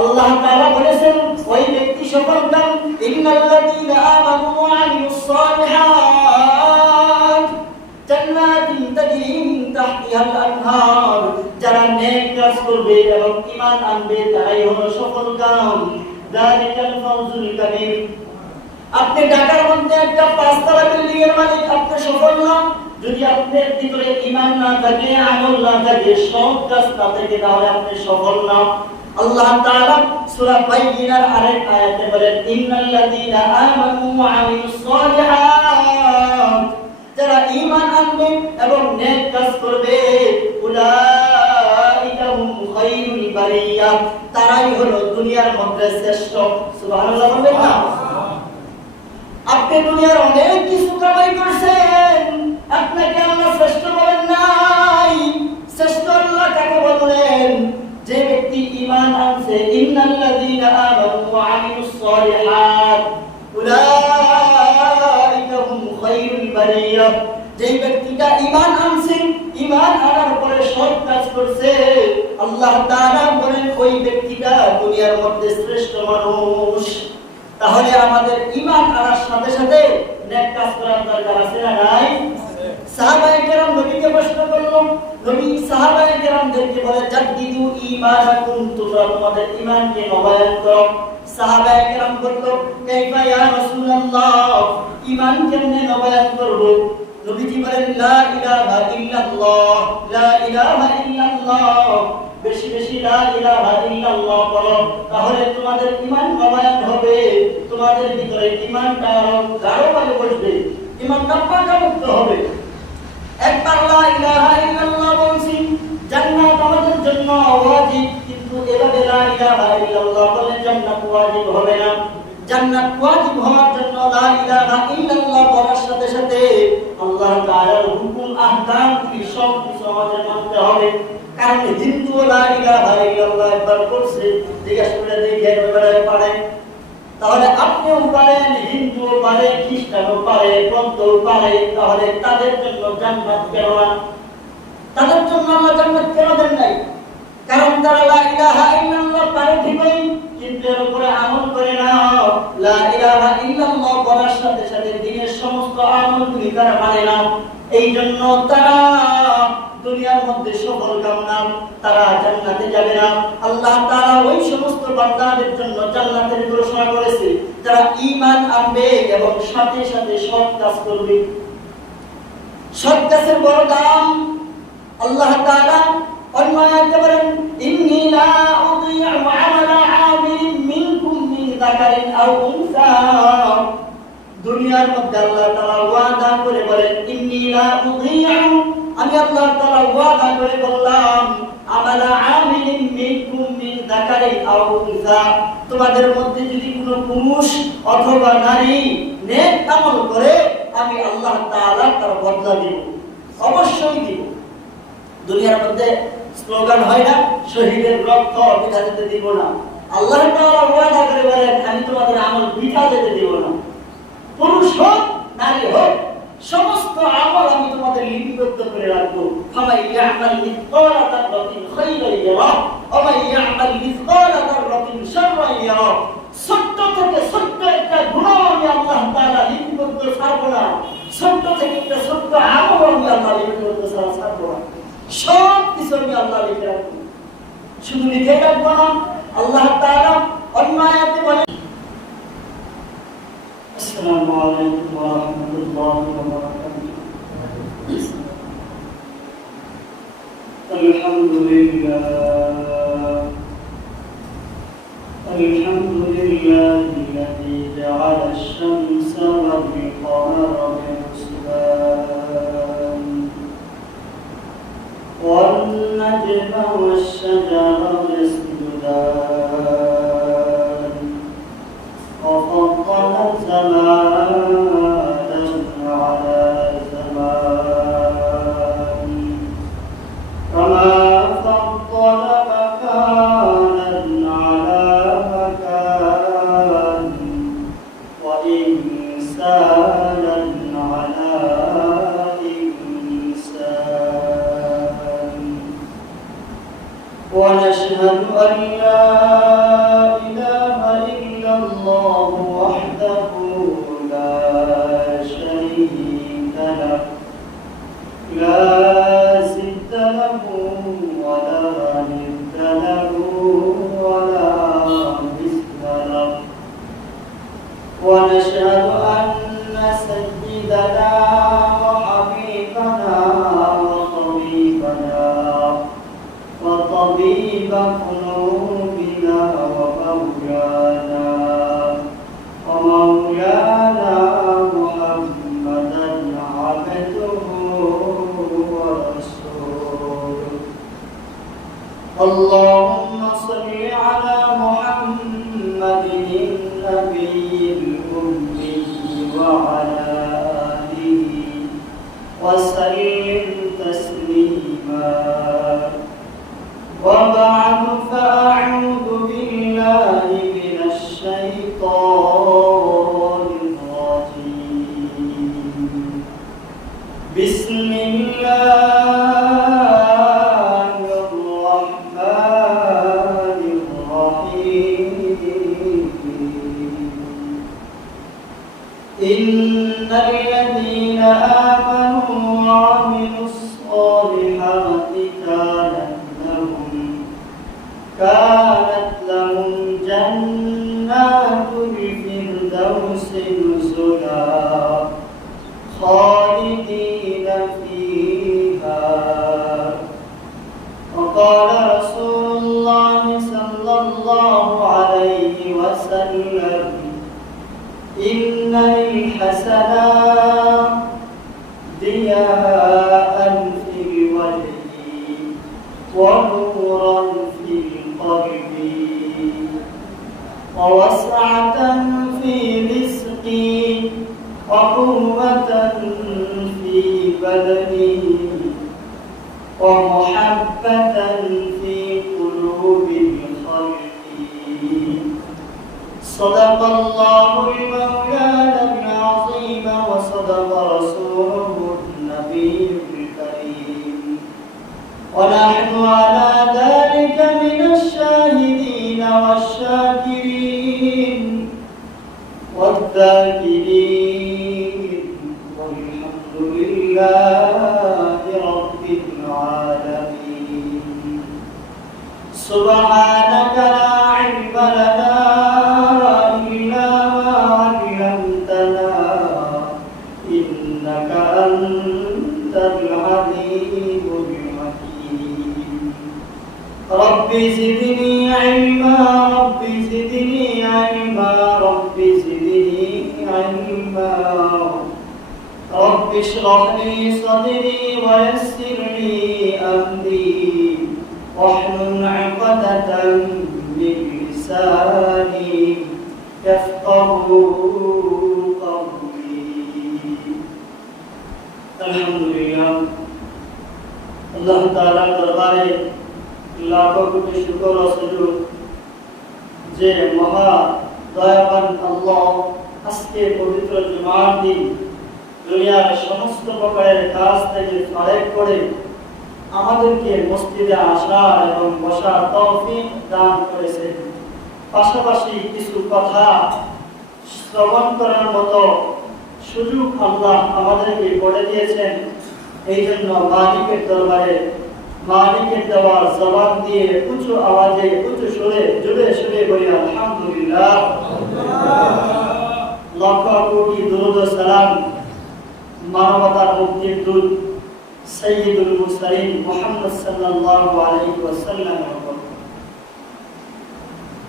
আল্লাহ তাআলা বলেছেন ওই ব্যক্তি সফলকাম ইন্নাল্লাযীনা আমানু ওয়া আমিলুস সালিহাত জান্নাতিন তাজরি মিন তাহতিহাল আনহার, যারা নেক কাজ করবে এবং ঈমান আনবে তারাই হলো সফলকাম। যালিকাল ফাওজুল কাবীর। আপনি ঢাকার মধ্যে একটা পাঁচতলা বিল্ডিং এর মালিক, আপনি সফল না যদি আপনার ভিতরে ঈমান না থাকে, আমল না থাকে, সৎ কাজ না থাকে, তাহলে আপনি সফল না। আল্লাহ তাআলা সূরা বাইয়িনার আরেক আয়াতে বলেন ইন্নাল্লাযীনা আমানু ওয়া আমিলুস সালিহাত, যারা ঈমান আনবে এবং নেক কাজ করবে উলাইকা হুম খায়রুল বারিয়া, তারাই হলো দুনিয়ার মধ্যে শ্রেষ্ঠ। সুবহানাল্লাহ বলবেন না? আপনি দুনিয়ার অনেক কিছু কামাই করছেন, আপনাকে আল্লাহ শ্রেষ্ঠ বলেন নাই। শ্রেষ্ঠ আল্লাহ কাকে বললেন? যে ব্যক্তি ঈমান আনছে, ইন্নাল্লাযীনা আমানু ওয়া আমিলুস সালিহাত উলাইকা হুম খায়রুল বারিয়া, যে ব্যক্তিটা ঈমান আনছে, ঈমান আনার পরে সৎ কাজ করছে, আল্লাহ তাআলা বলেন ওই ব্যক্তিটা দুনিয়ার মধ্যে শ্রেষ্ঠ মানুষ। তাহলে আমাদের ঈমান আনার সাথে সাথে নেক কাজ করার দরকার আছে না নাই? সাহাবায়ে কেরাম নবীকে প্রশ্ন করলো, নবী সাহাবায়ে কেরামদেরকে বলে জাদ্দিদু ঈমানাকুম, তোমরা তোমাদের ঈমানকে নবায়ন করো। সাহাবায়ে কেরাম বলল কাইফা ইয়া রাসূলুল্লাহ, ঈমান কেমনে নবায়ন করব? নবীজি বলেন লা ইলাহা ইল্লাল্লাহ, লা ইলাহা ইল্লাল্লাহ, বেশি বেশি লা ইলাহা ইল্লাল্লাহ বলো, তাহলে তোমাদের ঈমান নবায়ন হবে, তোমাদের ভিতরে ঈমানটা গাঢ়ভাবে বসবে, ঈমানটা পাকাপোক্ত হবে। একবার লা ইলাহা ইল্লাল্লাহ বলছি, জান্নাত আমাদের জন্য ওয়াজিব, কিন্তু এভাবে লা ইলাহা ইল্লাল্লাহ বলে জান্নাত ওয়াজিব হবে না। জান্নাত ওয়াজিব হওয়ার জন্য লা ইলাহা ইল্লাল্লাহ বলার সাথে সাথে আল্লাহ তাআলার হুকুম আহকাম সব কিছু আমাদের মানতে হবে। কারণ হিন্দু লা ইলাহা ইল্লাল্লাহ একবার করছে, জিজ্ঞাসা করে দেখে এবারে পারে, তাহলে আপনিও পারেন, হিন্দুও পারে, খ্রিস্টানও পারে, বৌদ্ধও পারে, তাহলে তাদের জন্য জান্নাত কেন না? তাদের জন্য আল্লাহ জান্নাত কেন দেন নাই? কারণ তারা লা ইলাহা ইল্লাল্লাহ পারে ঠিকই, কিন্তু এর উপরে আমল করে না। লা ইলাহা ইল্লাল্লাহ বলার সাথে সাথে দ্বীনের সমস্ত আমলগুলি তারা পারে না। এই জন্য তারা দুনিয়ার মধ্যে সফল কাম না, তারা জান্নাতে যাবে না। আল্লাহ তাআলা ওই সমস্ত বান্দাদের জন্য জান্নাতের ঘোষণা করেছে যারা ঈমান আনবে এবং সাথে সাথে সৎ কাজ করবে। সৎ কাজের বড় দাম। আল্লাহ তাআলা অন্য আয়াতে বলেন ইন্নী লা উযী'উ আমালা আমিলিন মিনকুম মিন যাকারিন আও উনসা। দুনিয়ার মধ্যে আল্লাহ তাআলা ওয়াদা করে বলেন ইন্নী লা উযী'উ, আমি আল্লাহ তাআলা ওয়াদা করে বললাম আমালা আমিলিন মিনকুম মিন যাকারিন আও উনসা, তোমাদের মধ্যে যদি কোনো পুরুষ অথবা নারী নেক আমল করে আমি আল্লাহ তাআলা তার বদলা দেব, অবশ্যই দেব। দুনিয়ার মধ্যে স্লোগান হয় না, শহীদের রক্ত বৃথা যেতে দিব না। আল্লাহ তাআলা ওয়াদা করে বলেন আমি তোমাদের আমল বৃথা যেতে দেব না। পুরুষ হোক নারী হোক সমস্ত আমল আমি তোমাদের লিপিবদ্ধ করে রাখবো। ফামাই ইয়ামাল মিসকালা যাররাতিন খায়রান ইয়ারা ওয়া মান ইয়ামাল মিসকালা যাররাতিন শাররান ইয়ারা। ছোট্ট থেকে ছোট্ট একটা গুনাহ আমি আল্লাহ তাআলা লিপিবদ্ধ ছাড়ব না, ছোট্ট থেকে একটা ছোট্ট আমল আমি আল্লাহ লিপিবদ্ধ ছাড়ব না, সব কিছু আমি আল্লাহ লিখে রাখবো। শুধু লিখে রাখবো না, আল্লাহ তাআলা অন্য আয়াতে বলেন আসসালামু আলাইকুম ওয়া রাহমাতুল্লাহি ওয়া বারাকাতুহু। আলহামদুলিল্লাহিল্লাযী জাআলা আশ-শামসা ওয়াল কামারা বিহুসবান ওয়ান নাজমা ওয়াশ-শাজারা ইয়াসজুদান وفضل زمانا على زمان كما فضل مكانا على مكان إن الذين آمنوا وعملوا الصالحات كانت لهم جنات الفردوس نزلا خالدين فيها. وقال رسول الله صلى الله عليه وسلم إن للحسنات ضياء في الوجه ونورا في القلب ووسعة في رزقي وقوة في بدني ومحبة في قلوب الخلق. صدق الله المولى العظيم وصدق رسوله النبي الكريم ونحن على ذلك من الشاهدين والشاكرين والذاكرين والحمد لله رب العالمين. سبحانك لا علم لنا إلا ما علمتنا إنك أنت العليم الحكيم. رب زدني علما رب زدني علما رب زدني علما. رب اشرح لي صدري ويسر لي أمري واحلل عقدة من لساني يفقهوا قولي. الحمد لله আল্লাহ তাআলার দরবারে লাখো কোটি শুকর ও সুজুদ যে মহা দয়াবান আল্লাহ আজকে পবিত্র জুমার দিন দুনিয়ার সমস্ত প্রকারের কাজ থেকে ফারেক করে আমাদেরকে মসজিদে আসার এবং বসার তৌফিক দান করেছেন। পাশাপাশি কিছু কথা শ্রবণ করার মতো সুযোগ আল্লাহ আমাদেরকে করে দিয়েছেন। এই জন্য মালিকের দরবারে মালিকের দেওয়ার জবান দিয়ে উঁচু আওয়াজে উঁচু সুরে জোরে সুরে বলি আলহামদুলিল্লাহ। লক্ষ কোটি দরুদ ও সালাম মানবতার মুক্তির দূত সাইয়্যিদুল মুরসালিন মুহাম্মদ সাল্লাল্লাহু আলাইহি ওয়াসাল্লাম।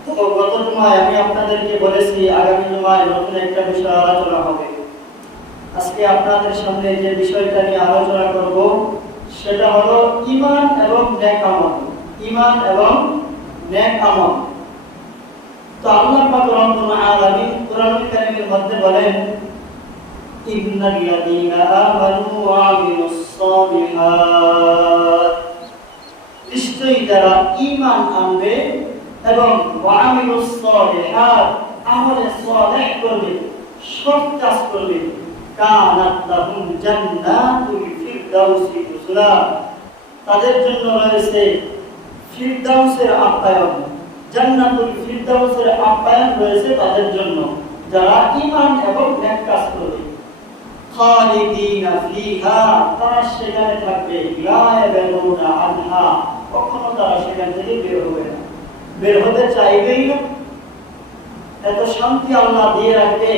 তো গত জুমায় আমি আপনাদেরকে বলেছি আগামী জুমায় নতুন একটা বিষয় আলোচনা হবে। আজকে আপনাদের সামনে যে বিষয়টা নিয়ে আলোচনা করব সেটা হলো ঈমান এবং নেক আমল। ঈমান এবং নেক আমল। তো আল্লাহ পাক রব্বুল আলামিন কোরআনুল কারীমের মধ্যে বলেন ইন্নাল্লাযীনা আমানু ওয়া আমিলুস সালিহাত, নিশ্চয়ই যারা ঈমান আনবে এবং ওয়া আমিলুস সালিহাত আমলে সালেহ করবে, সৎ কাজ করবে, কানাত লাহুম জান্নাতুল ফিরদাউসি নুজুলা, তাদের জন্য রয়েছে ফিরদাউসের আপ্যায়ন। জান্নাতুল ফিরদাউসের আপ্যায়ন রয়েছে তাদের জন্য যারা ঈমান এবং নেক কাজ করবে। খালিদিনা ফিহা, তারা সেখানে থাকবে, লা ইয়াবগুনা আনহা, কখনো তারা সেখান থেকে বের হবে না, বের হতে চাইবেই না। এত শান্তি আল্লাহ দিয়ে রাখবে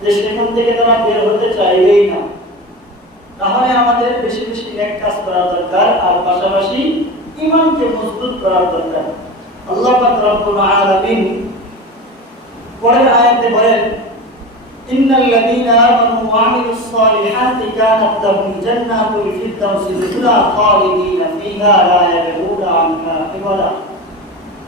যে সেখান থেকে তারা বের হতে চাইবেই না। তাহলে আমাদের বেশি বেশি নেক কাজ করা দরকার, আর পাশাপাশি ঈমানকে মজবুত করা দরকার। আল্লাহ পাক রব্বুল আলামিন পরের আয়াতে বলেন ইন্নাল্লাযীনা আমানু ওয়া আমিলুস সালিহাতি কানাত লাহুম জান্নাতুল ফিরদাউসি নুজুলা খালিদিনা ফিহা লা ইয়াবগুনা আনহা হিওয়ালা।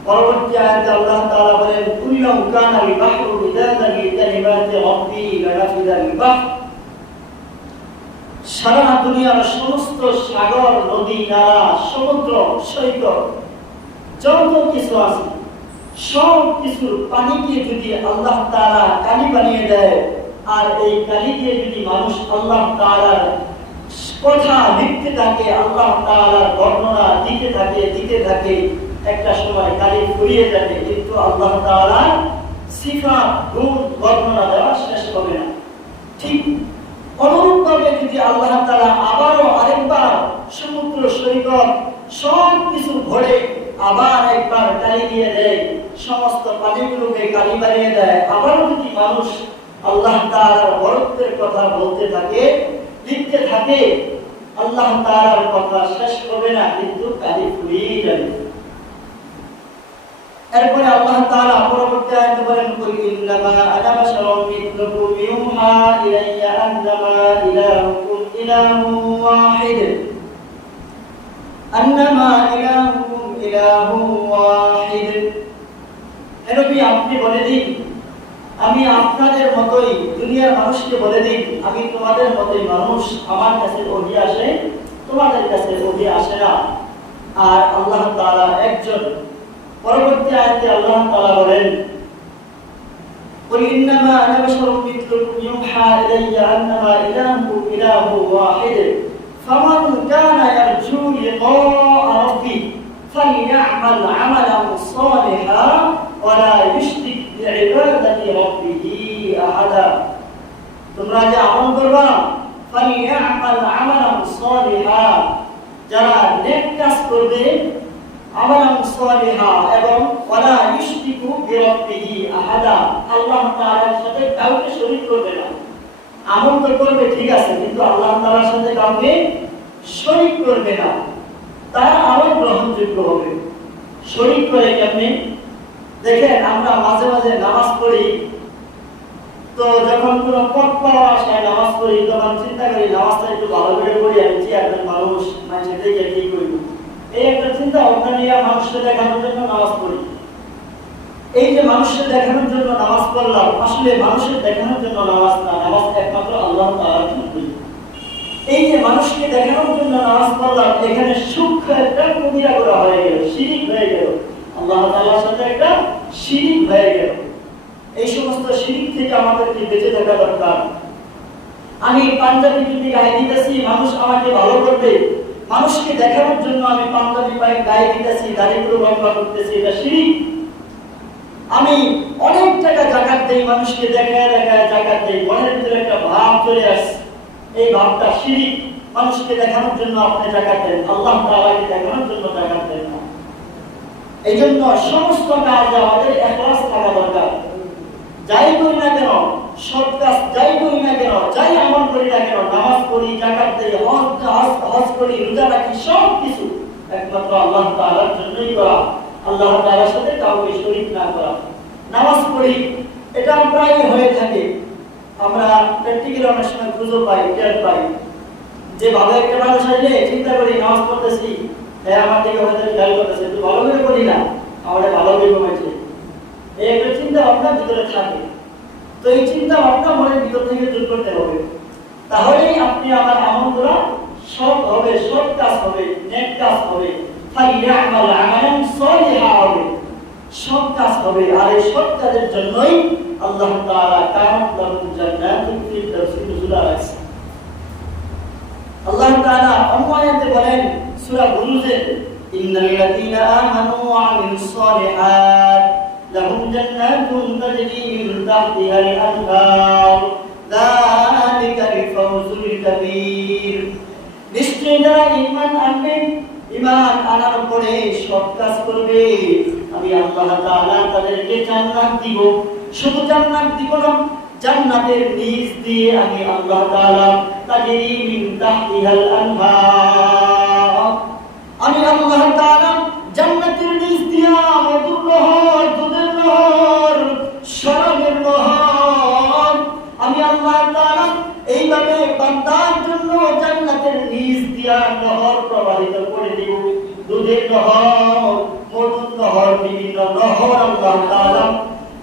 পরবর্তী আয়াতে আল্লাহ তাআলা বলেন কুল্লু কানাল বাহরু মিদাদান লিকালিমাতি রাব্বি লানাফিদাল বাহর, সারা দুনিয়ার সমস্ত সাগর, নদী, নালা, সমুদ্র, সৈকত যত কিছু আছে সব কিছুর পানিকে যদি আল্লাহ তাআলা কালি বানিয়ে দেয়, আর এই কালি দিয়ে যদি মানুষ আল্লাহ তাআলার কথা লিখতে থাকে, আল্লাহ তাআলার বর্ণনা দিতে থাকে, একটা সময় কালি ফুরিয়ে যাবে, কিন্তু আল্লাহ তাআলার সিফাত গুণ বর্ণনা দেওয়া শেষ হবে না। ঠিক অনুরূপভাবে যদি আল্লাহ তাআলা আবারও আরেকবার সমুদ্র সৈকত সব কিছু ভরে আবার একবার কালি দিয়ে দেয়, সমস্ত পানিগুলোকে কালি বানিয়ে দেয়, আবারও যদি মানুষ আল্লাহ তাআলার বরত্বের কথা বলতে থাকে, লিখতে থাকে, আল্লাহ তাআলার কথা শেষ হবে না, কিন্তু কালি ফুরিয়ে যাবে। এরপরে আল্লাহ তাআলা পরবর্তী আয়াতে বলেন, কুল ইন্নামা আনা বাশারুম মিথলুকুম ইউহা ইলাইয়া আন্নামা ইলাহুকুম ইলাহুন ওয়াহিদ আন্নামা ইলাহুকুম ইলাহুন ওয়াহিদ। হে নবী, আপনি বলে দিন, আমি আপনাদের মতোই, দুনিয়ার মানুষকে বলে দিন, আমি তোমাদের মতোই মানুষ, আমার কাছে ওহী আসে, তোমাদের কাছে ওহী আসে না, আর আল্লাহ তাআলা একজন। পরবর্তী আয়াতে আল্লাহ তাআলা বলেন, কুল ইন্নামা আনা বাশারুম মিথলুকুম ইউহা ইলাইয়া আন্নামা ইলাহুকুম ইলাহুন ওয়াহিদ ফামান কানা ইয়ারজু লিকাআ রাব্বিহি ফালইআমাল আমালান সালিহান ওয়া লা ইউশরিক বিইবাদাতি রাব্বিহি আহাদা। তোমরা যে আমল করবা, ফালইআমাল আমালান সালিহান, যারা নেক কাজ করবে, আমালান সালিহা, এবং ওয়ালা ইউশরিকু বিরাব্বিহি আহাদা, আল্লাহ তাআলার সাথে কাউকে শরীক করবে না। আমল তো করবে ঠিক আছে, কিন্তু আল্লাহ তাআলার সাথে কাউকে শরীক করবে না, তার আমল গ্রহণযোগ্য হবে। শরীক করে কেমনে? দেখেন, আমরা মাঝে মাঝে নামাজ পড়ি, তো যখন কোনো পথ পাওয়া আসায় নামাজ পড়ি, তখন চিন্তা করি নামাজটা একটু ভালো করে পড়ি, আমি যে একজন মানুষ, মানুষের দেখে কি করব, এই একটা চিন্তা ভাবনা নিয়ে মানুষকে দেখানোর জন্য নামাজ পড়ি। এই যে মানুষকে দেখানোর জন্য নামাজ পড়লাম, আসলে মানুষকে দেখানোর জন্য নামাজ না, নামাজ একমাত্র আল্লাহ তাআলার জন্য। এই যে মানুষকে দেখানোর জন্য নামাজ পড়লাম, এখানে সূক্ষ্ম একটা কবিরা করা হয়ে গেল, শিরিক হয়ে গেল, আল্লাহ তাআলার সাথে একটা শিরিক হয়ে গেল। এই সমস্ত শিরিক থেকে আমাদেরকে বেঁচে থাকা দরকার। আমি পাঞ্জাবি যদি গায়ে দিতেছি, মানুষ আমাকে ভালো করবে, মানুষকে দেখানোর জন্য আমি পাঞ্জাবি গায়ে দিতেছি, দাড়িগুলো লম্বা করতেছি, এটা শিরিক। আমি অনেক টাকা যাকাত দেই, মানুষকে দেখায় দেখায় যাকাত দেই, মনের ভিতরে একটা ভাব চলে আসে, এই ভাবটা শিরিক। মানুষকে দেখানোর জন্য আপনি যাকাত দেন, আল্লাহ তাআলাকে দেখানোর জন্য যাকাত দেন না। এই জন্য সমস্ত কাজে আমাদের ইখলাস থাকা দরকার। যাই করি না কেন, সৎ কাজ যাই করি না কেন, যাই আমল করি না কেন, নামাজ পড়ি, যাকাত দেই, হজ করি, রোজা রাখি, সব কিছু একমাত্র আল্লাহ তাআলার জন্যই করা, আল্লাহ তাআলার সাথে কাউকে শরীক না করা। নামাজ পড়ি, এটা প্রায় হয়ে থাকে, আমরা প্র্যাকটিক্যালি অনেক সময় খুঁজে পাই, টের পাই, যে ভালো একটা মানুষ আসলে চিন্তা করি নামাজ পড়তেছি, হ্যাঁ আমার দিকে হয়তো খেয়াল করতেছে, তুই ভালো করে পড়ি না, আমাদের ভালো করে ঘুমাইছে, এই একটা চিন্তা ভাবনা ভিতরে থাকে। তো এই চিন্তা ভাবনা মনের ভিতর থেকে দূর করতে হবে, তাহলেই আপনি আমার আমলগুলো সৎ হবে, সৎ কাজ হবে, নেক কাজ হবে, ফালিয়ামাল আমালান সালিহা হবে, সৎ কাজ হবে। আর এই সৎ কাজের জন্যই আল্লাহ তাআলা কানাত লাহুম জান্নাতুন ফিরদাউসি নুজুলা রাখছে। আল্লাহ তাআলা অন্য আয়াতে বলেন, সূরা বুরুজে, ইন্নাল্লাযীনা আমানু ওয়া আমিলুস সালিহাত লাহুম জান্নাতুন তাজরি মিন তাহতিহাল আনহার যালিকাল ফাওজুল কাবীর। নিশ্চয়ই যারা ঈমান আনবে, ঈমান আনার পরে সৎ কাজ করবে, আমি আল্লাহ তাআলা তাদেরকে জান্নাত দিব। শুধু জান্নাত দিব না, জান্নাতের নিচ দিয়ে আমি আল্লাহ তাআলা তাজরি মিন তাহতিহাল আনহার, আমি আল্লাহ তাআলা জান্নাতের নিচ দিয়ে মধুর নহর, দুধের নহর, শরাবের নহর, আমি আল্লাহ তাআলা এইভাবে বান্দার জন্য জান্নাতের নিচ দিয়ে নহর প্রবাহিত করে দেব। দুধের নহর, মধুর নহর, বিভিন্ন নহর আল্লাহ তাআলা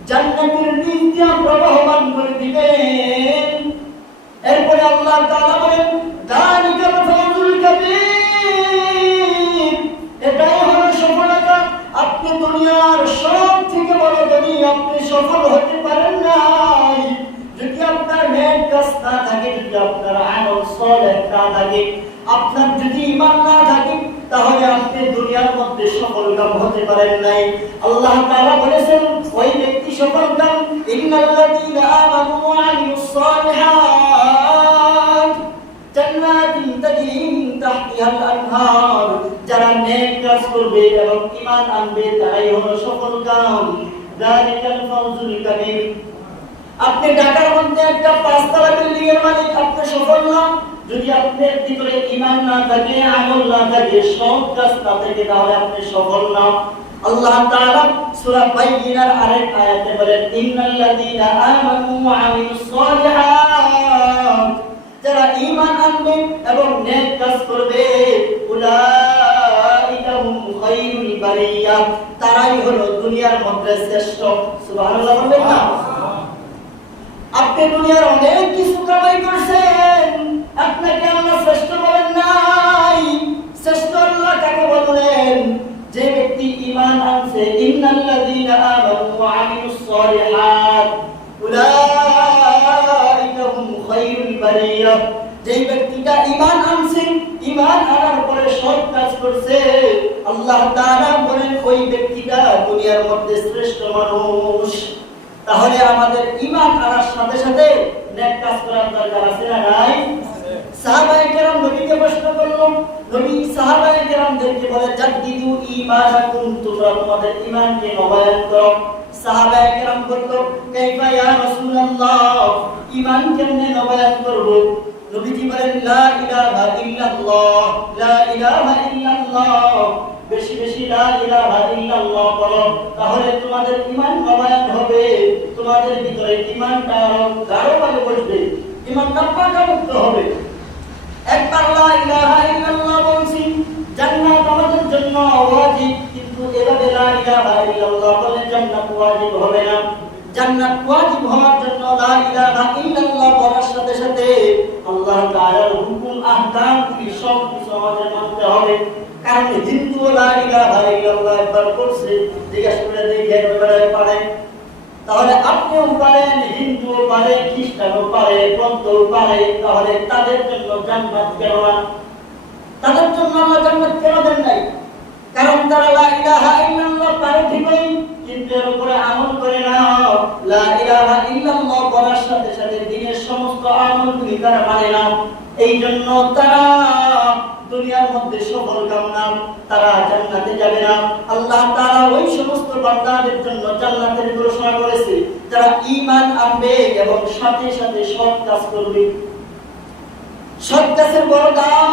জান্নাতের নিচ দিয়ে প্রবাহমান করে দিবেন। এরপরে আল্লাহ তাআলা বলেন, যালিকাল ফাওজুল কাবীর, এটাই হলো সফলতা। আপনি দুনিয়ার সব থেকে বড় ধনী, আপনি সফল হতে পারেন নাই যদি আপনার নেক কাজ না থাকে, যদি আপনার আমল সালেহ না থাকে, আপনার যদি ঈমান না থাকে, তাহলে আপনি দুনিয়ার মধ্যে সফলকাম হতে পারেন নাই। আল্লাহ তাআলা বলেছেন, ওই ব্যক্তি সফলকাম, ইন্নাল্লাযীনা আমানু ওয়া আমিলুস সালিহাত করবে এবং ঈমান আনবে তারাই হলো সফল কাম। যালিকাল ফাউজুল কাবীর। আপনি ঢাকার মধ্যে একটা পাঁচতলা বিল্ডিং এর মালিক, আপনি সফল না যদি আপনার ভিতরে ঈমান না থাকে, আমল না থাকে, সৎ কাজ না থাকে, তাহলে আপনি সফল না। আল্লাহ তাআলা সূরা বাইয়িনার আরেক আয়াতে বলেন, ইন্নাল্লাযীনা আমানু ওয়া আমিলুস সালিহাত, যারা ঈমান আনবে এবং নেক কাজ করবে, উলাইকা হুম খায়রুল বারিয়া, তারাই হলো দুনিয়ার মধ্যে শ্রেষ্ঠ। সুবহানাল্লাহ বলবেন না? আপনি দুনিয়ার অনেক কিছু কামাই করছেন, আপনাকে আল্লাহ শ্রেষ্ঠ বলেন নাই। শ্রেষ্ঠ আল্লাহ কাকে বললেন? যে ব্যক্তি ঈমান আনছে, ইন্নাল্লাযীনা আমানু ওয়া আমিলুস সালিহাত উলাইকা হুম খায়রুল বারিয়া, যে ব্যক্তিটা ঈমান আনছে, ঈমান আনার পরে সৎ কাজ করছে, আল্লাহ তাআলা বলেন ওই ব্যক্তিটা দুনিয়ার মধ্যে শ্রেষ্ঠ মানুষ। তাহলে আমাদের ঈমান আনার সাথে সাথে নেক কাজ করার দরকার আছে না নাই? সাহাবায়ে কেরাম নবীকে প্রশ্ন করলো, নবী সাহাবায়ে কেরামদেরকে বলে, জাদ্দিদু ঈমানাকুম, তোমরা তোমাদের ঈমানকে নবায়ন করো। সাহাবায়ে কেরাম বলল, কাইফা ইয়া রাসূলুল্লাহ, ঈমান কেমনে নবায়ন করব? নবীজি বলেন, লা ইলাহা ইল্লাল্লাহ, লা ইলাহা ইল্লাল্লাহ, বেশি বেশি লা ইলাহা ইল্লাল্লাহ বলো, তাহলে তোমাদের ঈমান নবায়ন হবে, তোমাদের ভিতরে ঈমানটা আরো গাঢ়ভাবে বসবে, ঈমানটা পাকাপোক্ত হবে। একবার লা ইলাহা ইল্লাল্লাহ বলছি, জান্নাত আমাদের জন্য ওয়াজিব, কিন্তু এভাবে লা ইলাহা ইল্লাল্লাহ বলে জান্নাত ওয়াজিব হবে না। জান্নাত ওয়াজিব হওয়ার জন্য লা ইলাহা ইল্লাল্লাহ বলার সাথে সাথে আল্লাহ তাআলার হুকুম আহকাম সব কিছু আমাদের মানতে হবে। কারণ হিন্দু লা ইলাহা ইল্লাল্লাহ একবার পড়ছে, জিজ্ঞাসা করে দেখে একবারে পারে, তাহলে আপনিও পারেন, হিন্দুও পারে, খ্রিস্টানও পারে, বৌদ্ধও পারে, তাহলে তাদের জন্য জান্নাত কেন না? তাদের জন্য আল্লাহ জান্নাত কেন দেন নাই? কারণ তারা লা ইলাহা ইল্লাল্লাহ পারে ঠিকই, কিন্তু এর উপরে আমল করে না। লা ইলাহা ইল্লাল্লাহ বলার সাথে সাথে দ্বীনের সমস্ত আমলগুলি তারা মানে না। এই জন্য তারা দুনিয়ার মধ্যে সফল কাম না, তারা জান্নাতে যাবে না। আল্লাহ তাআলা ওই সমস্ত বান্দাদের জন্য জান্নাতের ঘোষণা করেছে যারা ঈমান আনবে এবং সাথে সাথে সৎ কাজ করবে। সৎ কাজের বড় দাম।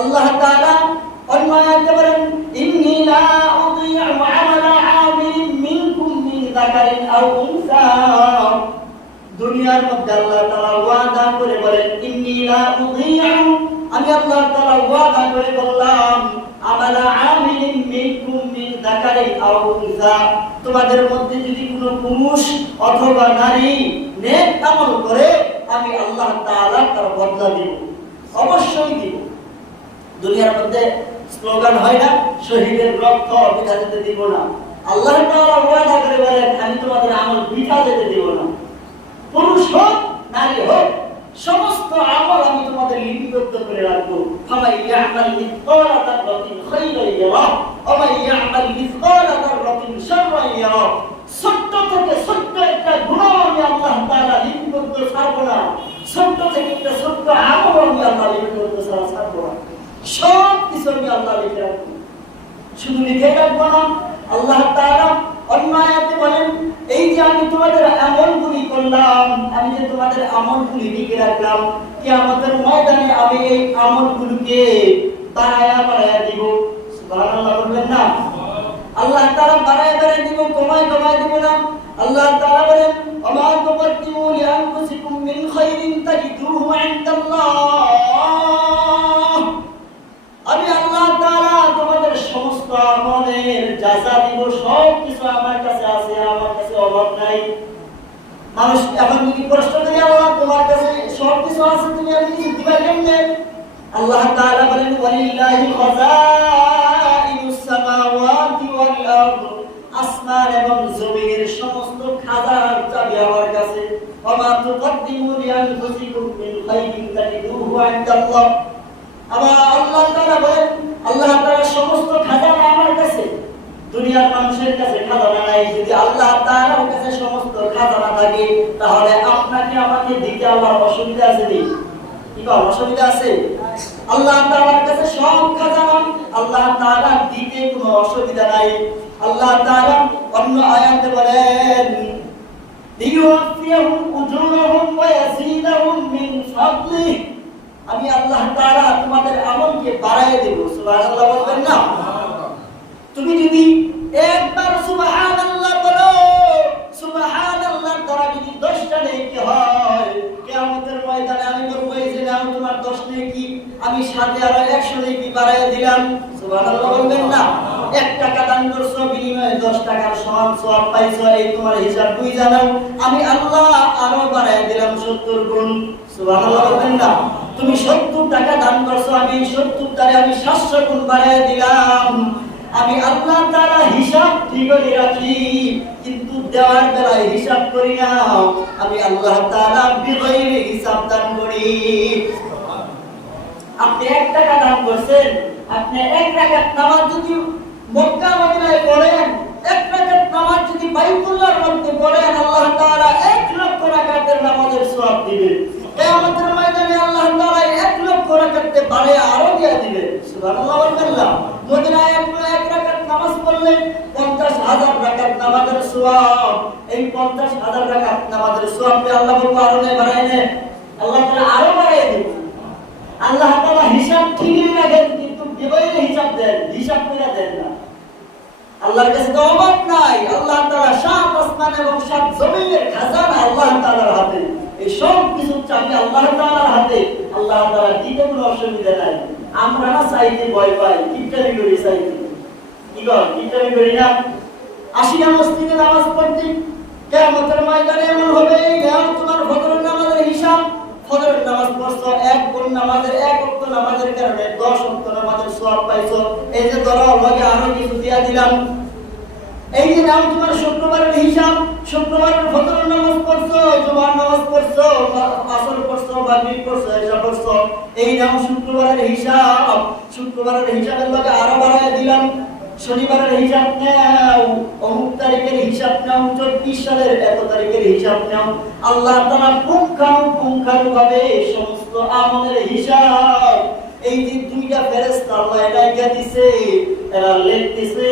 আল্লাহ তাআলা অন্য আয়াতে বলেন, ইন্নী লা উযী'উ আমালা আমিলিন মিনকুম মিন যাকারিন আও উনসা। দুনিয়ার মধ্যে আল্লাহ তাআলা ওয়াদা করে বলেন, ইন্নী লা উযী'উ, আমি আল্লাহ তাআলা ওয়াদা করে বললাম, আমালা আমিলিন মিনকুম মিন যাকারিন আও উনসা, তোমাদের মধ্যে যদি কোনো পুরুষ অথবা নারী নেক আমল করে, আমি আল্লাহ তাআলা তার বদলা দেব, অবশ্যই দেব। দুনিয়ার মধ্যে স্লোগান হয় না, শহীদের রক্ত বৃথা যেতে দিব না। আল্লাহ তাআলা ওয়াদা করে বলেন, আমি তোমাদের আমল বৃথা যেতে দেব না। পুরুষ হোক নারী হোক, সমস্ত আমল আমি তোমাদের লিপিবদ্ধ করে রাখবো। ফামাই ইয়ামাল মিসকালা যাররাতিন খায়রান ইয়ারা ওয়া মান ইয়ামাল মিসকালা যাররাতিন শাররান ইয়ারা। ছোট্ট থেকে ছোট্ট একটা গুনাহ আমি আল্লাহ তাআলা লিপিবদ্ধ ছাড়বো না। ছোট্ট থেকে একটা ছোট্ট আমল আমি আল্লাহ লিপিবদ্ধ ছাড়বো না। সব কিছু আমি আল্লাহ লিখে রাখবো। শুধু লিখে রাখবো না, আল্লাহ তাআলা অন্য আয়াতে বলেন, এই যে আমি তোমাদের আমলগুলি করলাম, আমি যে তোমাদের আমলগুলি লিখে রাখলাম, কিয়ামতের ময়দানে আমি এই আমলগুলোকে বাড়ায়া দিব। সুবহানাল্লাহ বলবেন না? আল্লাহ তাআলা বাড়ায়া দিব, কমায় দিব না। আল্লাহ তাআলা বলেন, ওমা তুকদ্দিমু লিআনফুসিকুম মিন খায়রিন তাজিদুহু ইনদাল্লাহ। আমি আল্লাহ তাআলা তোমাদের সমস্ত আমলের যাজা দিব, সব কিছু আমার কাছে আছে, আমার কাছে অভাব নাই। মানুষ এখন যদি প্রশ্ন করে, আল্লাহ তোমার কাছে সব কিছু আছে, তুমি আমি কিছু দিবা কেমনে? আল্লাহ তাআলা বলেন, ওয়ালিল্লাহি খাযাইনুস সামাওয়াতি ওয়াল আরদ, আসমান এবং জমিনের সমস্ত খাজানার চাবি আমার কাছে। ওমা তুকদ্দিমু লিআনফুসিকুম মিন খায়রিন তাজিদুহু ইনদাল্লাহ। আবার আল্লাহ তাআলা বলেন, আল্লাহ তাআলা সমস্ত খাজানা আমার কাছে। দুনিয়ার মানুষের কাছে খাজানা নাই। যদি আল্লাহ তাআলার কাছে সমস্ত খাজানা থাকে, তাহলে আপনাকে আমাকে দিতে আল্লাহর অসুবিধা আছে নি? কোনো অসুবিধা আছে? আল্লাহ তাআলার কাছে সব খাজানা, আল্লাহ তাআলা দিতে কোনো অসুবিধা নাই। আল্লাহ তাআলা অন্য আয়াতে বলেন লিইউফিয়াহুম উজুরহুম ওয়া ইয়াজিদাহুম মিন ফাদলিহি, আমি আল্লাহ তাআলা তোমাদের আমলকে বাড়ায় দেব। সুবহানাল্লাহ বলবেন না? তুমি যদি একবার সুবহানাল্লাহ বলো, সুবহানাল্লাহর দ্বারা যদি 10টা নেকি হয়, কিয়ামতের ময়দানে আমি বলবো এই যে নাও তোমার 10 নেকি, আমি সাথে আরো 100 নেকি বাড়ায় দিলাম। সুবহানাল্লাহ বলবেন না? 1 টাকা দান করছো, বিনিময়ে 10 টাকার সমান সওয়াব পাইছো, এই তোমার হিসাব তুই জানাও, আমি আল্লাহ আরো বাড়ায় দিলাম 70 গুণ। সুবহানাল্লাহ বলবেন না? তুমি 70 টাকা দান করছো, আমি 70 টাকা আমি 700 গুণ বাড়ায় দিলাম। আমি আল্লাহ তাআলা হিসাব ঠিকই রাখি, কিন্তু দেওয়ার বেলায় হিসাব করি না। আমি আল্লাহ তাআলা বিগয়রি হিসাব দান করি। আপনি 1 টাকা দান করছেন, আপনি 1 রাকাত নামাজ যদি মক্কা মদিনায় পড়েন, 1 রাকাত নামাজ যদি বাইতুল্লাহর মধ্যে পড়েন, আল্লাহ তাআলা 1 লক্ষ রাকাতের নামাজের সওয়াব দিবেন। কিয়ামতের ময়দানে আল্লাহ তাআলা 1 লক্ষ রাকাতে বাড়ায় আরো দিয়ে দিবেন। সুবহানাল্লাহ বলবেন না? মদিনায় 1 রাকাত নামাজ পড়লে 50,000 রাকাত নামাজের সওয়াব। এই 50,000 রাকাত নামাজের সওয়াবকে আল্লাহ বলবে আরো নে বাড়ায় নে, আল্লাহ তাআলা আরো বাড়ায় দিবেন। আল্লাহ তাআলা হিসাব ঠিকই রাখেন, কিন্তু বিগয়রে হিসাব দেন, হিসাব করে দেন না। আল্লাহর কাছে তো অভাব নাই। আল্লাহ তাআলা 7 আসমান এবং 7 জমিনের খাজানা আল্লাহ তাআলার হাতে। এই সব কিছু চাবি আল্লাহ তাআলার হাতে। আল্লাহ তাআলা দিতে কোনো অসুবিধা নাই। আমরা না চাইতে ভয় পাই, কিপটামি করি চাইতে। কি গো, কিপটামি করি না? আসিনা মসজিদে নামাজ পড়তে, কিয়ামতের ময়দানে এমন হবে, নাও তোমার ফজরের নামাজের হিসাব, ফজরের নামাজ পড়ছো, 1 গুণ নামাজের 1 ওয়াক্ত নামাজের কারণে 10 ওয়াক্ত নামাজের সওয়াব পাইছো। এই যে ধরো লগে আরো কিছু দিয়া দিলাম। এই যে নাও তোমার শুক্রবারের হিসাব, শুক্রবারের ফজরের নামাজ পড়ছো, জুমার নামাজ পড়ছো, আসর পড়ছো, মাগরিব পড়ছো, ইশা পড়ছো, এই নাও শুক্রবারের হিসাব। শুক্রবারের হিসাবের লগে আরো বাড়ায় দিলাম। শনিবারের হিসাব নাও, অমুক তারিখের হিসাব নাও, 24 সালের এত তারিখের হিসাব নাও। আল্লাহ তাআলা পুঙ্খানুপুঙ্খানুভাবে সমস্ত আমলের হিসাব, এই যে 2টা ফেরেশতা আল্লাহ এটা দিয়েছে, এরা লিখতেছে।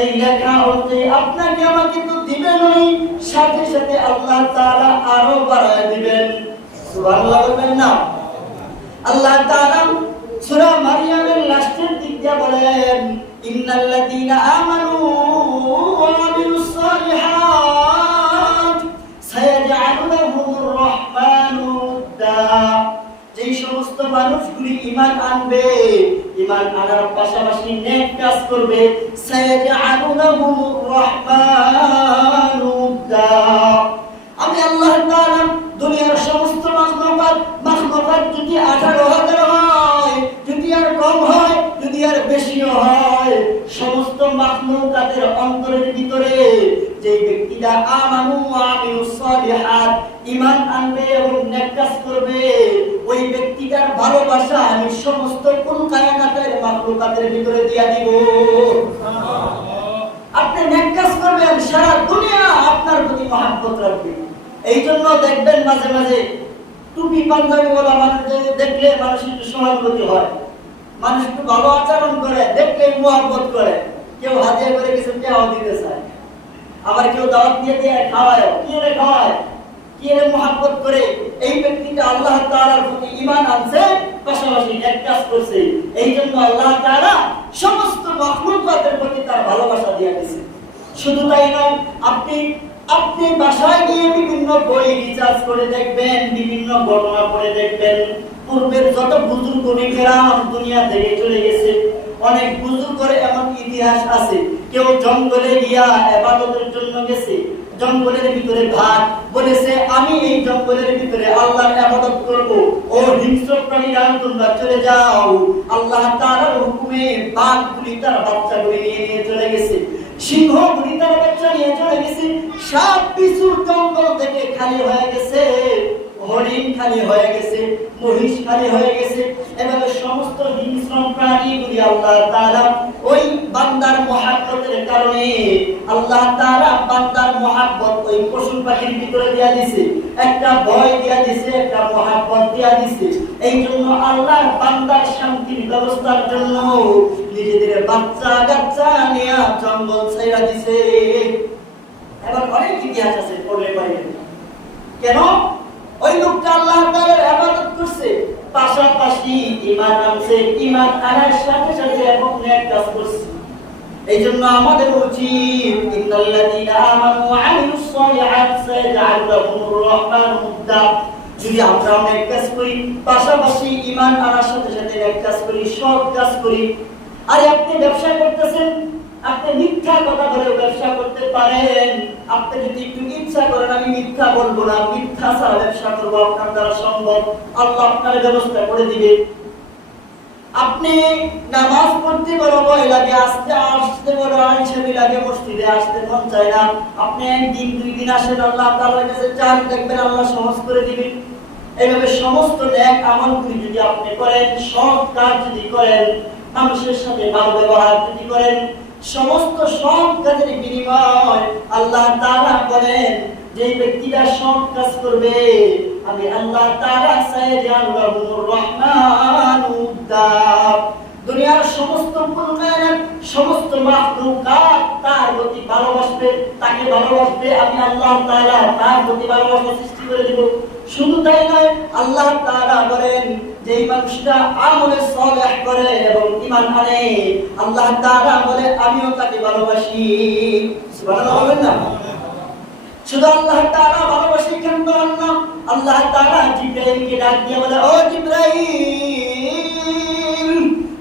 এই লেখা হতে আপনাকে আমাকে তো দিবেনই, সাথে সাথে আল্লাহ তাআলা আরো বাড়ায় দিবেন। সুবহানাল্লাহ বলবেন না? আল্লাহ তাআলা সূরা মারইয়ামের লাস্টের দিক দিয়ে বলেন ইন্নাল্লাযীনা আমানু ওয়া আমিলুস সালিহাত সায়াজআলু লাহুমুর রাহমানু উদ্দা। যেই সমস্ত মানুষগুলি ঈমান আনবে, ঈমান আনার পাশাপাশি নেক কাজ করবে, সায়াজআলু লাহুমুর রাহমানু উদ্দা। আমি আল্লাহ তাআলা দুনিয়ার সমস্ত মাখলুকাত যদি 18,000 হয়, যদি আর কম হয়, যদি আর বেশিও হয়, সমস্ত মাখলুকাতের অন্তরের ভিতরে যে ব্যক্তিরা আমানু ওয়া আমিলুস সালিহাত ঈমান আনবে এবং নেক কাজ করবে, ওই ব্যক্তিটার ভালোবাসা আমি সমস্ত কুল কায়নাতের মাখলুকাতের ভিতরে দিয়া দিব। আপনি নেক কাজ করবেন, সারা দুনিয়া আপনার প্রতি মহব্বত রাখবে। এই জন্য দেখবেন মাঝে মাঝে টুপি পাঞ্জাবি বলা মানুষ দেখলে মানুষ একটু সহানুভূতি হয়, মানুষ একটু ভালো আচরণ করে, দেখলে মহব্বত করে। কেউ হাজিয়া করে কিছু কেউ দিতে চায়, আবার কেউ দাওয়াত দিয়ে খাওয়ায়, কি রে খাওয়ায়, কি রে মহব্বত করে। এই ব্যক্তিটা আল্লাহ তাআলার প্রতি ঈমান আনছে, পাশাপাশি নেক কাজ করছে। এই জন্য আল্লাহ তাআলা সমস্ত মাখলুকাতের প্রতি তার ভালোবাসা দিয়ে দিয়েছে। শুধু তাই নয়, আপনি বাসায় গিয়ে বিভিন্ন বই রিসার্চ করে দেখবেন, বিভিন্ন ঘটনা পড়ে দেখবেন। পূর্বের যত বুজুর্গরা দুনিয়া থেকে চলে গেছে, অনেক বুজুর্গের এমন ইতিহাস আছে। কেউ জঙ্গলে গিয়া ইবাদতের জন্য গেছে, জঙ্গলের ভিতরে ভাগ বলেছে আমি এই জঙ্গলের ভিতরে আল্লাহর ইবাদত করব। ও হিংস্র প্রাণীরা তোমরা চলে যাও। আল্লাহ তাআলার হুকুমে বাঘগুলি তার বাচ্চাগুলি নিয়ে চলে গেছে, সিংহগুলি তার বাচ্চা নিয়ে চলে গেছে, সব কিছু জঙ্গল থেকে খালি হয়ে গেছে, হরিণ খালি হয়ে গেছে, মহিষ খালি হয়ে গেছে। এভাবে সমস্ত হিংস্র প্রাণীগুলি আল্লাহ তাআলা ওই বান্দার মহব্বতের কারণে, আল্লাহ তাআলা বান্দার মহব্বত ওই ওই পশু পাখির ভিতরে দিয়া দিছে, একটা ভয় দিয়া দিছে, একটা মহাব্বত দিয়া দিছে। এই জন্য আল্লাহর বান্দার শান্তির ব্যবস্থার জন্য নিজেদের বাচ্চা কাচ্চা নিয়ে জঙ্গল ছেড়ে দিছে। এবার অনেক ইতিহাস আছে, পড়লে পাইবেন। কেন? ওই লোকটা আল্লাহ তাআলার ইবাদত করছে, পাশাপাশি ঈমান আনছে, ঈমান আনার সাথে সাথে এবং নেক কাজ করছে। এই জন্য আমাদের উচিত ইন্নাল্লাযীনা আমানু ওয়া আমিলুস সালিহাত সায়াজআলু লাহুমুর রাহমানু উদ্দা। যদি আমরা নেক কাজ করি, পাশাপাশি ঈমান আনার সাথে সাথে নেক কাজ করি, সৎ কাজ করি। আর আপনি ব্যবসা করতেছেন, আপনি মিথ্যা কথা বলে ব্যবসা করতে পারেন। আপনি যদি একটু ইচ্ছা করেন আমি মিথ্যা বলবো না, মিথ্যা ছাড়া ব্যবসা করবো, আপনার দ্বারা সম্ভব। আল্লাহ আপনার ব্যবস্থা করে দিবে। আপনি নামাজ পড়তে বড় ভয় লাগে, আসতে বড় আইনসামি লাগে, মসজিদে আসতে মন চায় না। আপনি একদিন দুই দিন আসেন, আল্লাহ তাআলার কাছে চান, দেখবেন আল্লাহ সহজ করে দিবেন। এইভাবে সমস্ত নেক আমলগুলি যদি আপনি করেন, সৎ কাজ যদি করেন, মানুষের সাথে ভালো ব্যবহার যদি করেন, সমস্ত সৎ কাজের বিনিময় আল্লাহ তাআলা বলেন যে ব্যক্তিরা সৎ কাজ করবে আমি আল্লাহ তাআলা সায়াজআলু লাহুমুর রাহমানু উদ্দা। দুনিয়ার সমস্ত কায়নাত, সমস্ত মাখলুকাত তার প্রতি ভালোবাসবে, তাকে ভালোবাসবে। আমি আল্লাহ তাআলা তার প্রতি ভালোবাসা সৃষ্টি করে দেব। শুধু তাই নয়, আল্লাহ তাআলা বলেন যেই মানুষটা আমলে সালেহ করে এবং ঈমান আনে, আল্লাহ তাআলা বলে আমিও তাকে ভালোবাসি। সুবহানাল্লাহ বলেন না? শুধু আল্লাহ তাআলা ভালোবাসি কেন না, আল্লাহ তাআলা জিবরাইলকে ডাক দিয়ে বলে, ও জিবরাইল,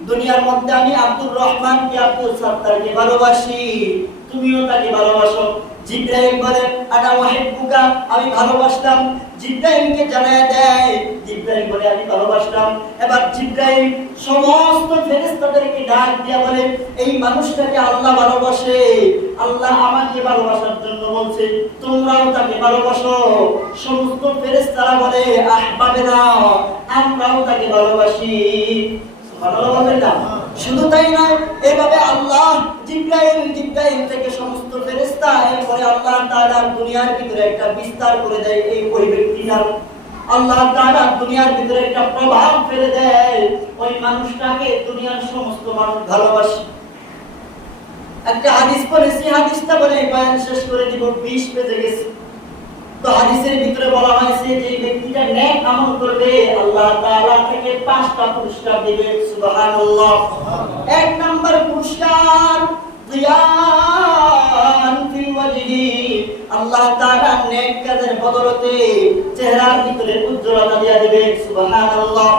দুনিয়ার মধ্যে আমি আব্দুর রহমানকে, আব্দুল সাত্তারকে ভালোবাসি, তুমিও তাকে ভালোবাসো। জিবরাইল বলে আনা ওয়াহিবুকা, আমি ভালোবাসলাম। জিবরাইলকে জানায় দেয়, জিবরাইল বলে আমি ভালোবাসলাম। এবার জিবরাইল সমস্ত ফেরেশতাদেরকে ডাক দিয়ে বলে এই মানুষটাকে আল্লাহ ভালোবাসে, আল্লাহ আমাকে ভালোবাসার জন্য বলছে, তোমরাও তাকে ভালোবাসো। সমস্ত ফেরেশতারা বলে আহবাবেনা, আমরাও তাকে ভালোবাসি। সুবহানাল্লাহ বলেন না? শুধু তাই নয়, এভাবে আল্লাহ জিবরাইল থেকে সমস্ত ফেরেশতা, এরপরে আল্লাহ তাআলা দুনিয়ার ভিতরে একটা বিস্তার করে দেয়। এই ওই ব্যক্তিটা আল্লাহ তাআলা দুনিয়ার ভিতরে একটা প্রভাব ফেলে দেয়, ওই মানুষটাকে দুনিয়ার সমস্ত মানুষ ভালোবাসে। একটা হাদিস পড়েছি, হাদিসটা বলে বয়ান শেষ করে দিব, 20 পেজে গেছে। তো হাদিসের ভিতরে বলা হয়েছে যে ব্যক্তিটা নেক আমল করবে আল্লাহ তাআলা থেকে 5টা পুরস্কার দিবেন। সুবহানাল্লাহ। 1 নাম্বার পুরস্কার জিয়ান ফিল ওয়াজহি, আল্লাহ তাআলা নেক কাজের বদলতে চেহারার ভিতরে উজ্জ্বলতা দিয়ে দিবেন। সুবহানাল্লাহ।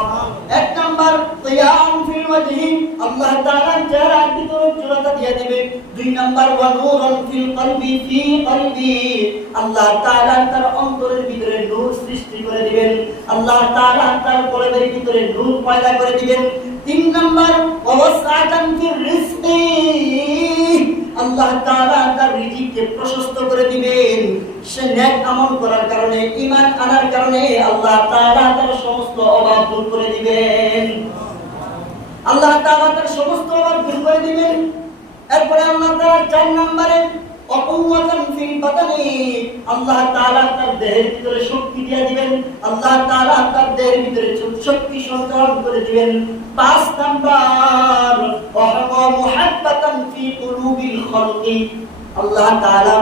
1 নাম্বার জিয়ান ফিল ওয়াজহি, আল্লাহ তাআলা চেহারার ভিতরে উজ্জ্বলতা দিয়ে দিবেন। 2 নাম্বার ওয়া নূরুন ফিল কলবি ফি কলবি, আল্লাহ তাআলা তার অন্তরের ভিতরে নূর সৃষ্টি করে দিবেন, আল্লাহ তাআলা তার কলবের ভিতরে নূর পয়দা করে দিবেন। 3 নাম্বার ওয়াসাআতান ফির রিজকি, আল্লাহ তাআলা তার রিজিককে প্রশস্ত করে দিবেন। সে নেক আমল করার কারণে, ঈমান আনার কারণে আল্লাহ তাআলা তার সমস্ত অভাব দূর করে দিবেন। আল্লাহ তাআলা তার সমস্ত অভাব দূর করে দিবেন। এরপরে আল্লাহ তাআলা 4 নম্বরে অকুওয়াতান ফিল বাদানি, আল্লাহ তাআলা তার দেহের ভিতরে শক্তি দিয়ে দিবেন, আল্লাহ তাআলা তার দেহের ভিতরে শক্তি সঞ্চারণ করে দিবেন। 5 নাম্বার ওয়া মুহাব্বাতান ফি কুলুবিল খালকি, আল্লাহ তাআলা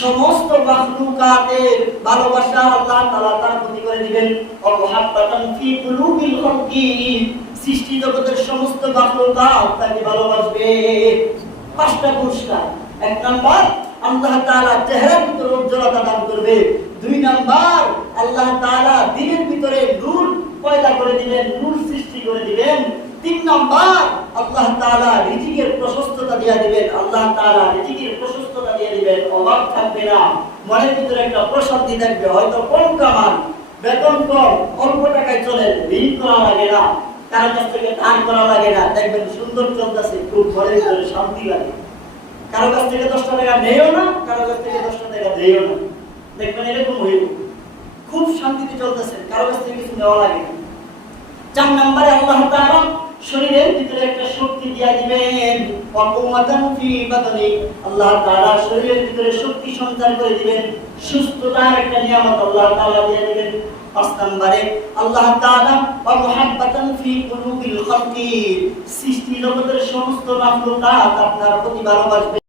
সমস্ত মাখলুকাতের ভালোবাসা আল্লাহ তাআলা তার প্রতি করে দিবেন। ওয়া মুহাব্বাতান ফি কুলুবিল খালকি, সৃষ্টি জগতের সমস্ত মাখলুকাত তাকে ভালোবাসবে। 5টা পুরস্কার। 1 নাম্বার আল্লাহ তাআলা চেহারার ভিতরে উজ্জ্বলতা দান করবে। 2 নাম্বার আল্লাহ তাআলা দিলের ভিতরে নূর পয়দা করে দিবেন, নূর সৃষ্টি করে দিবেন। 3 নাম্বার আল্লাহ তাআলা রিজিকের প্রশস্ততা দিয়ে দিবেন, আল্লাহ তাআলা রিজিকের প্রশস্ততা দিয়ে দিবেন, অভাব থাকবে না, মনের ভিতরে একটা প্রশান্তি থাকবে। হয়তো কম কামান, বেতন কম, অল্প টাকায় চলে, ঋণ করা লাগে না, কারো কাছ থেকে ধার করা লাগে না, দেখবেন সুন্দর চলতেছে, খুব ঘরের ভিতরে শান্তি লাগে। কারো কাছ থেকে 10টা টাকা নেইও না, কারো কাছ থেকে 10টা টাকা দেইও না, দেখবেন এরকম হইব, খুব শান্তিতে চলতেছে, কারো কাছ থেকে কিছু নেওয়া লাগে না। 4 নম্বরে আল্লাহ তাআলা শরীরের ভিতরে একটা শক্তি দিয়া দিবেন, ওয়াকুওয়াতান ফি বাদনি, আল্লাহ তাআলা শরীরের ভিতরে শক্তি সঞ্চার করে দিবেন, সুস্থতার একটা নিয়ামত আল্লাহ তাআলা দিয়ে দিবেন। ৫ নম্বরে আল্লাহ তাআলা ওয়া মুহাব্বাতান ফি কুলুবিল খালকি, সৃষ্টি জগতের সমস্ত মাখলুকাত আপনার প্রতি ভালোবাসবে।